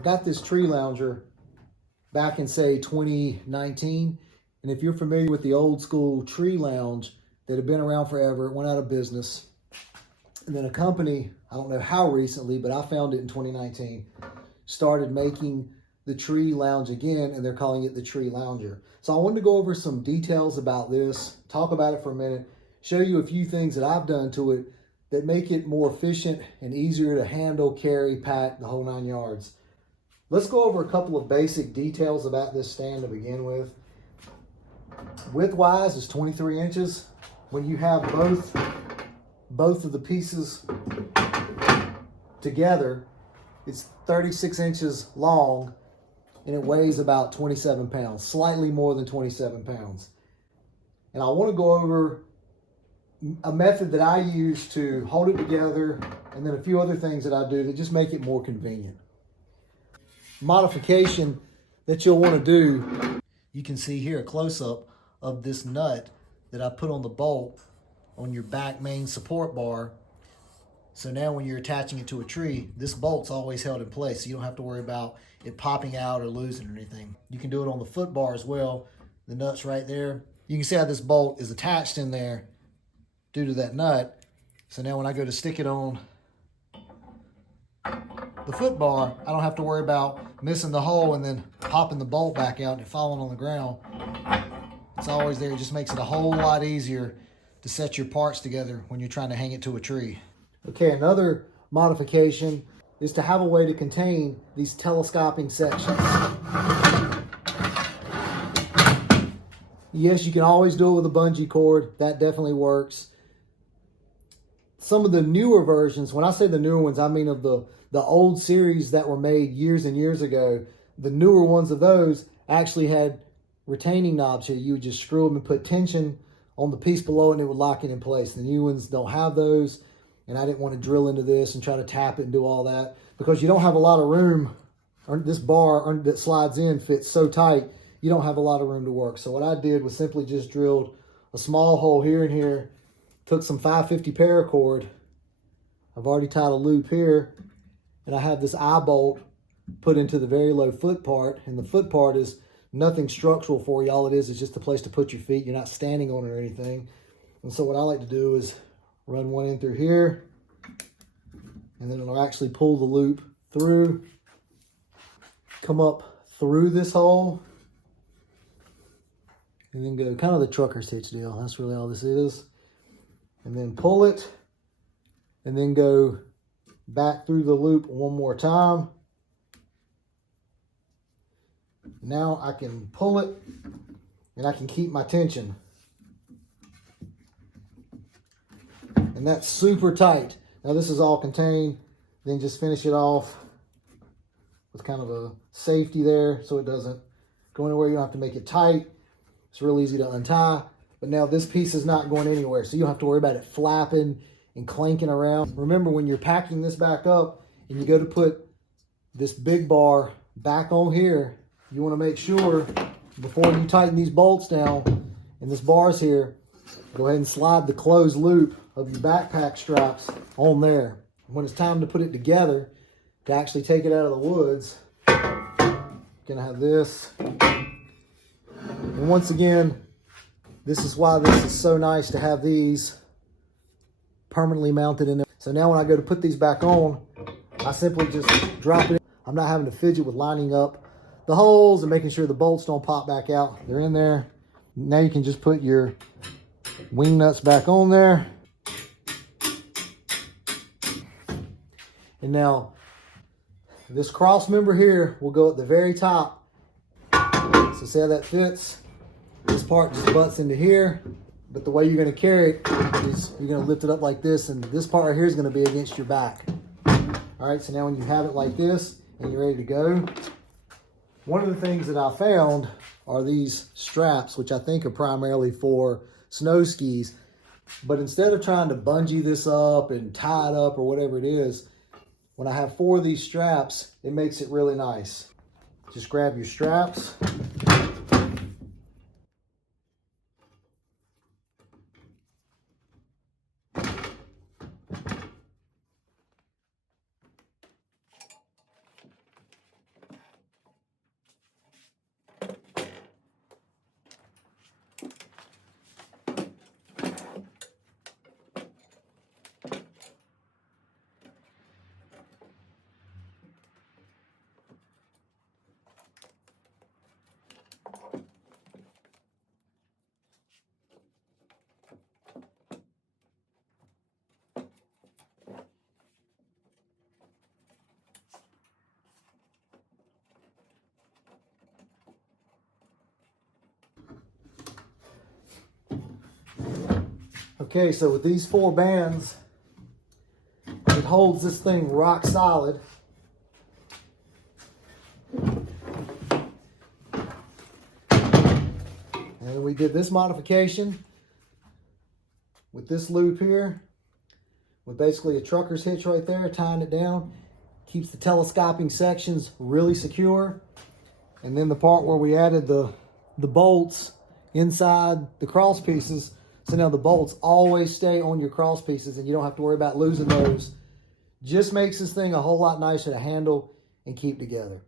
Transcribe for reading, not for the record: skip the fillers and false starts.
I got this tree lounger back in, say, 2019. And if you're familiar with the old school tree lounge that had been around forever, it went out of business. And then a company, I don't know how recently, but I found it in 2019, started making the tree lounge again, and they're calling it the Tree Lounger. So I wanted to go over some details about this, talk about it for a minute, show you a few things that I've done to it that make it more efficient and easier to handle, carry, pack, the whole 9 yards. Let's go over a couple of basic details about this stand to begin with. Width-wise is 23 inches. When you have both of the pieces together, it's 36 inches long, and it weighs about 27 pounds, slightly more than 27 pounds. And I want to go over a method that I use to hold it together, and then a few other things that I do that just make it more convenient. Modification that you'll want to do, you can see here a close-up of this nut that I put on the bolt on your back main support bar. So now when you're attaching it to a tree, this bolt's always held in place, so you don't have to worry about it popping out or losing or anything. You can do it on the foot bar as well. The nut's right there. You can see how this bolt is attached in there due to that nut. So now when I go to stick it on the foot bar, I don't have to worry about missing the hole and then popping the bolt back out and it falling on the ground. It's always there. It just makes it a whole lot easier to set your parts together when you're trying to hang it to a tree. Okay, another modification is to have a way to contain these telescoping sections. Yes, you can always do it with a bungee cord. That definitely works. Some of the newer versions, when I say the newer ones, I mean of the old series that were made years and years ago. The newer ones of those actually had retaining knobs here. You would just screw them and put tension on the piece below and it would lock it in place. The new ones don't have those, and I didn't want to drill into this and try to tap it and do all that because you don't have a lot of room. This bar that slides in fits so tight, you don't have a lot of room to work. So what I did was simply just drilled a small hole here and here, took some 550 paracord. I've already tied a loop here, and I have this eye bolt put into the very low foot part, and the foot part is nothing structural for you. All it is just a place to put your feet. You're not standing on it or anything. And so what I like to do is run one in through here, and then it'll actually pull the loop through, come up through this hole, and then go kind of the trucker stitch deal. That's really all this is. And then pull it, and then go back through the loop one more time. Now I can pull it, and I can keep my tension. And that's super tight. Now this is all contained. Then just finish it off with kind of a safety there so it doesn't go anywhere. You don't have to make it tight. It's real easy to untie. But now this piece is not going anywhere, so you don't have to worry about it flapping and clanking around. Remember, when you're packing this back up and you go to put this big bar back on here, you want to make sure before you tighten these bolts down and this bar's here, go ahead and slide the closed loop of your backpack straps on there. When it's time to put it together, to actually take it out of the woods, you're gonna have this. And once again, this is why this is so nice to have these permanently mounted in there. So now when I go to put these back on, I simply just drop it in. I'm not having to fidget with lining up the holes and making sure the bolts don't pop back out. They're in there. Now you can just put your wing nuts back on there. And now this cross member here will go at the very top. So see how that fits? This part just butts into here, but the way you're going to carry it is you're going to lift it up like this, and this part right here is going to be against your back. All right, so now when you have it like this and you're ready to go, one of the things that I found are these straps, which I think are primarily for snow skis. But instead of trying to bungee this up and tie it up or whatever it is, when I have 4 of these straps, it makes it really nice. Just grab your straps. Okay, so with these 4 bands, it holds this thing rock solid. And we did this modification with this loop here, with basically a trucker's hitch right there, tying it down. Keeps the telescoping sections really secure. And then the part where we added the bolts inside the cross pieces, so now the bolts always stay on your cross pieces and you don't have to worry about losing those. Just makes this thing a whole lot nicer to handle and keep together.